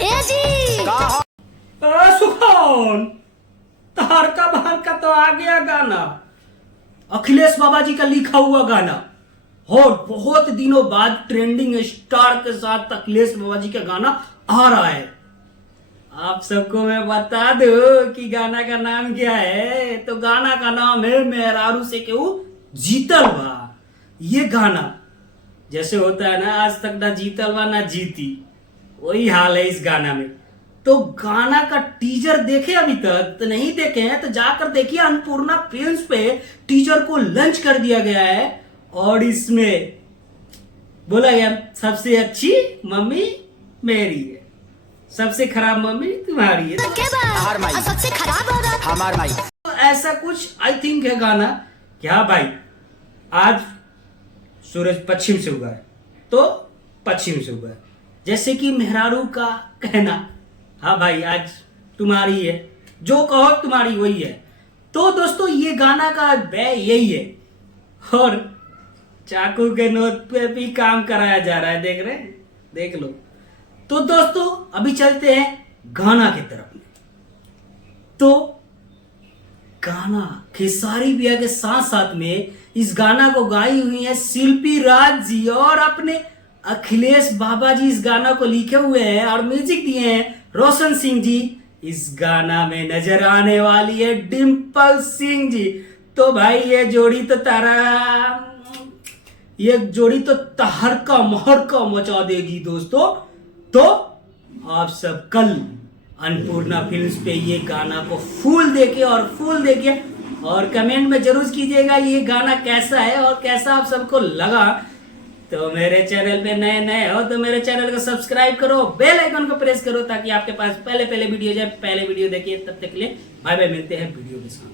ए जी सुखान तार का बाहर का तो आ गया गाना, अखिलेश बाबा जी का लिखा हुआ गाना, और बहुत दिनों बाद ट्रेंडिंग स्टार के साथ अखिलेश बाबा जी का गाना आ रहा है। आप सबको मैं बता दूं कि गाना का नाम क्या है। तो गाना का नाम है मेहरारू से क्यों जीतल बा। ये गाना जैसे होता है ना, आज तक ना जीतल बा ना जीती, वही हाल है इस गाना में। तो गाना का टीजर देखे अभी तक तो नहीं देखे हैं तो जाकर देखिए, अन्नपूर्णा फिल्म्स पे टीजर को लॉन्च कर दिया गया है और इसमें बोला गया सबसे अच्छी मम्मी मेरी है, सबसे खराब मम्मी तुम्हारी है, और सबसे खराब औरत हमार माई। तो ऐसा कुछ आई थिंक है गाना। क्या भाई, आज सूरज पश्चिम से उगा है तो पश्चिम से उगा है, जैसे कि मेहरारू का कहना, हाँ भाई आज तुम्हारी है, जो कहो तुम्हारी वही है। तो दोस्तों ये गाना का बै यही है और चाकू के नोट पे भी काम कराया जा रहा है, देख रहे हैं, देख लो। तो दोस्तों अभी चलते हैं गाना की तरफ में। तो गाना खेसारी भैया के साथ साथ में इस गाना को गाई हुई है शिल्पी राज जी, और अपने अखिलेश बाबा जी इस गाना को लिखे हुए हैं और म्यूजिक दिए हैं रोशन सिंह जी। इस गाना में नजर आने वाली है डिम्पल सिंह जी। तो भाई ये जोड़ी तो तहरका महरका मचा देगी दोस्तों। तो आप सब कल अन्नपूर्णा फिल्म्स पे ये गाना को फुल देखिए और कमेंट में जरूर कीजिएगा ये गाना कैसा है और कैसा आप सबको लगा। तो मेरे चैनल पे नए हो तो मेरे चैनल को सब्सक्राइब करो, बेल आइकन को प्रेस करो ताकि आपके पास पहले वीडियो जाए, पहले वीडियो देखिए। तब तक के लिए बाय बाय, मिलते हैं वीडियो के साथ।